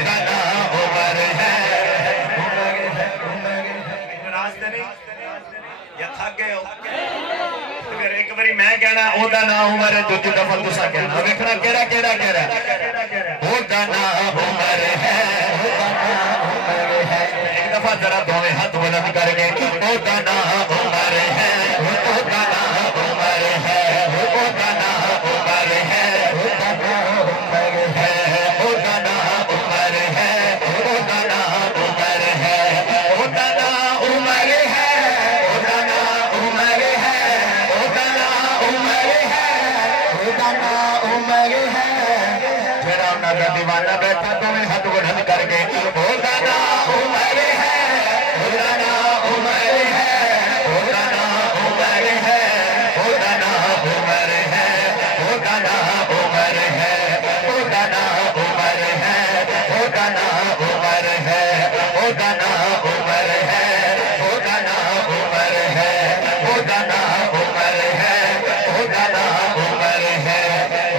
ਉਹਦਾ ਨਾਂ ਉਮਰ ਹੈ ਰਾਸਤੇ ਨਹੀਂ ਜਾਂ ਥੱਕ ਗਏ ਹੋ ਫਿਰ ਇੱਕ ਵਾਰੀ ਮੈਂ ਕਹਿਣਾ ਉਹਦਾ ਨਾਂ ਉਮਰ ਹੈ ਦੂਜੀ ਦਫਾ ਤੁਸੀਂ ਕਹਿਣਾ ਵੇਖਣਾ ਕਿਹੜਾ ਕਿਹੜਾ ਕਿਹੜਾ ਉਹਦਾ ਨਾਂ ਉਮਰ ਹੈ ਇੱਕ ਦਫਾ ਜ਼ਰਾ ਦੋਵੇਂ ਹੱਥ ਬੁਲੰਦ ਕਰਕੇ ਉਹਦਾ ਨਾਂ ਉਮਰ ਹੈ ਉਹਦਾ ਨਾਂ ਉਮਰ ਹੈ ਉਹਦਾ ਨਾਂ ਉਮਰ ਹੈ ਉਹਦਾ ਨਾਂ ਉਮਰ ਹੈ ਉਹਦਾ ਨਾਂ ਉਮਰ ਹੈ ਉਹਦਾ ਨਾਂ ਉਮਰ ਹੈ ਉਹਦਾ ਨਾਂ ਉਮਰ ਹੈ ਉਹਦਾ ਨਾਂ ਉਮਰ ਹੈ ਉਹਦਾ ਨਾਂ ਉਮਰ ਹੈ ਉਹਦਾ ਨਾਂ ਉਮਰ ਹੈ ਜਿਹੜਾ ਉਹਨਾਂ ਦਾ دیਵਾਨਾ ਬੈਠਾ ਦੋਵੇਂ ਹੱਥ ਬੁਲੰਦ ਕਰਕੇ ਉਹਦਾ ਨਾਂ ਉਮਰ ਹੈ ਉਹਦਾ ਨਾਂ ਉਮਰ ਹੈ ਉਹਦਾ ਨਾਂ ਉਮਰ ਹੈ ਉਹਦਾ ਨਾਂ ਉਮਰ ਹੈ ਉਹਦਾ ਨਾਂ ਉਮਰ ਹੈ ਉਹਦਾ ਨਾਂ ਉਮਰ ਹੈ ਉਹਦਾ ਨਾਂ ਉਮਰ ਹੈ ਉਹਦਾ ਨਾਂ ਉਮਰ ਹੈ ਉਹਦਾ ਨਾਂ ਉਮਰ ਹੈ ਉਹਦਾ ਨਾਂ ਉਮਰ ਹੈ ਉਹਦਾ ਨਾਂ ਉਮਰ ਹੈ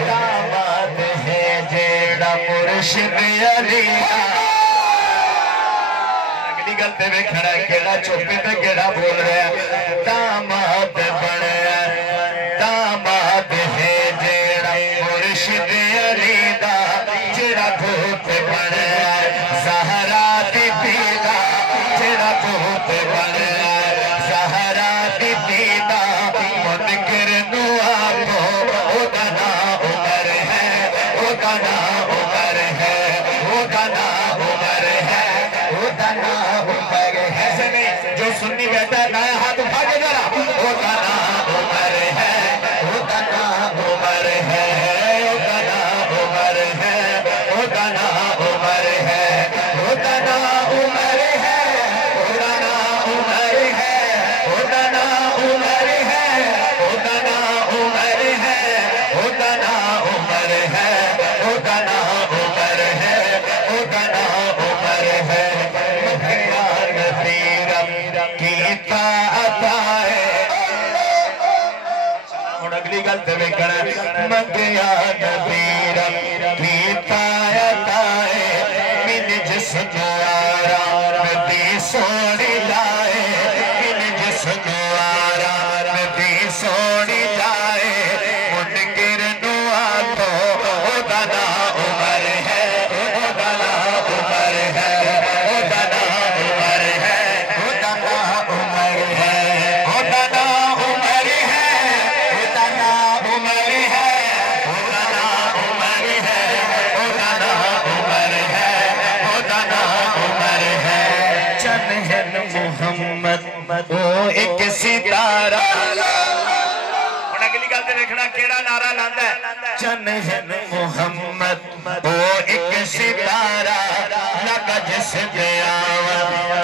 ਦਾਮਾਦ ਹੈ ਜਿਹੜਾ ਮੁਰਸ਼ਿਦ ਅਲੀ گل تے ویکھنا کیڑا چوپی تے کیڑا بول رہا ہے داماد بنیا داماد ہے جیڑا مرشد علی دا جیڑا بھوت بنیا زہرا دی بیدا جیڑا بھوت بنیا زہرا دی بیدا منکر نو آپو اودا نام عمر ہے اودا نام عمر ہے اودا نام عمر ہے اودا نام جو سنی بیٹھا ہے نیا ہاتھ اٹھا کے ذرا اودا نام عمر ہے اودا نام عمر ہے اودا نام عمر ہے اودا نام عمر ہے اودا نام عمر ہے اودا نام عمر ہے اودا نام عمر ہے اودا نام عمر ہے اودا نام عمر ہے اودا نام عمر ہے اودا نام عمر ہے اگلی گل تے ویکھنا منگیا نبی رب کیتا عطا من جسم آرا نبی سونی لائے من جسم آرا نبی سونی لائے منکر نو آتو اودا نام عمر ہے اودا نام عمر ہے اودا نام عمر ہے اودا نام عمر ہے اودا نام عمر ہے اودا نام عمر ہے اودا نام عمر ہے اودا نام عمر ہے اودا نام عمر ہے چنہن محمد او ایک ستارہ ہن اگلی گل تے ویکھنا کیڑا نعرہ لاندا ہے چنہن محمد او ایک ستارہ لگا جس دیاں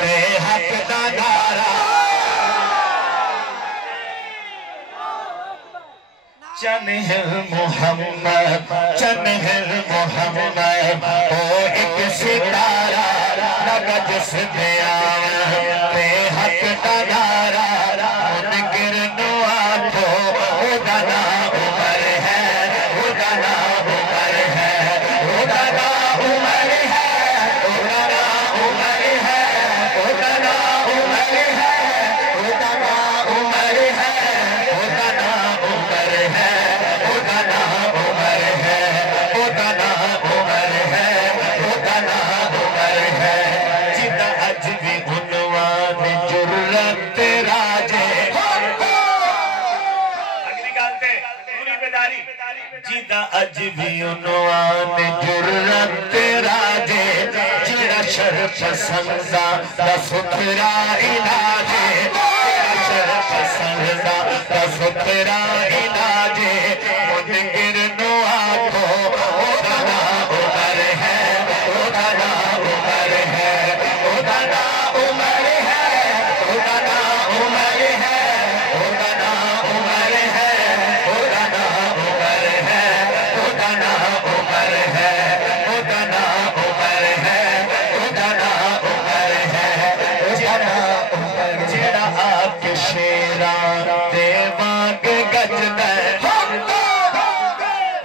تے حق دا نعرہ چنہل محمد چنہل محمد او ایک ستارہ لگا جس دیاں تے حق دا نعرہ منکر نو آتھو اودا نام عمر ہے اودا نام عمر ہے اودا نام عمر ہے اودا نام عمر ہے اودا نام عمر ہے اودا نام عمر ہے اودا نام عمر ہے اودا نام عمر ہے اودا نام عمر ہے اودا نام عمر ہے جدا اج بھی عنوان جرت راجے اگلی گل تے پوری بیداری جدا اج بھی عنوان جرت راجے جڑا شرف سمزا دا ستھرا علاج جڑا شرف سمزا دا ستھرا علاج منکر نو آکھو اودا نام عمر ہے اودا نام عمر ہے اودا نام عمر ہے اودا نام عمر ہے اودا نام عمر ہے اودا نام عمر ہے اودا نام عمر ہے اودا نام عمر ہے اودا نام عمر ہے جڑا آپ کے شیران دے وانگ گجدہ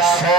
100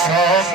100